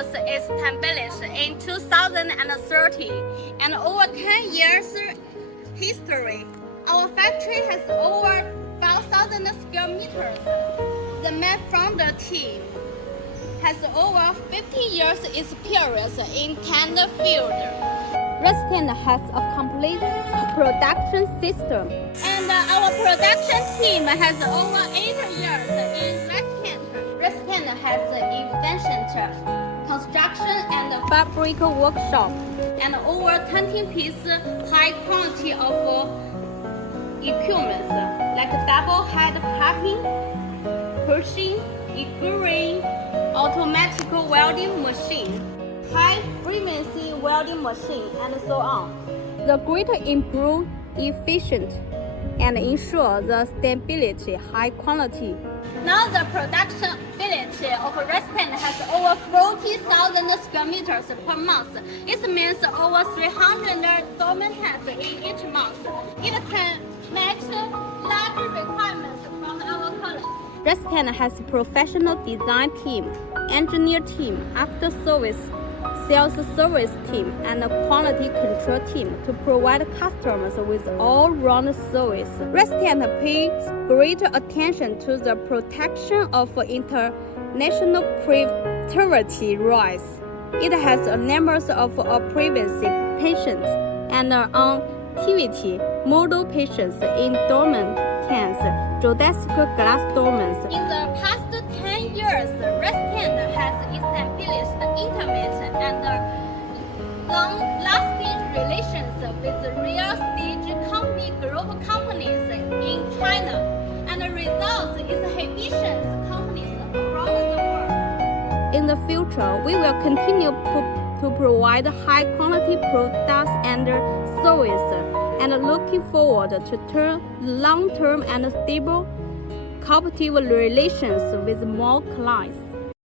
was established in 2030 and over 10 years history. Our factory has over 5,000 square meters. The main founder team has over 50 years experience in tent field. Raxtent has a complete production system, and our production team has over 8 years in Raxtent. Raxtent has invention, construction, and fabric workshop, and over 20 pieces high quality of equipment like double head clamping, pushing, engineering, automatic welding machine, high frequency welding machine, and so on. The greater improve efficient and ensure the stability, high quality. Now the production ability of Raxtent has over 40,000 square meters per month. It means over 300 dormant tents in each month. It can match larger requirements from our clients. Raxtent has a professional design team, engineer team, after service, sales service team, and a quality control team to provide customers with all-round service. Raxtent pays great attention to the protection of international privacy rights. It has a number of privacy patients and activity model patients in dormant tents, geodesic glass dormants. In the past 10 years, Raxtent has established intimate and long-lasting relations with real estate company group companies in China, and the result is exhibitions companies around the world. In the future, we will continue to provide high-quality products and services, and looking forward to turn long-term and stable cooperative relations with more clients.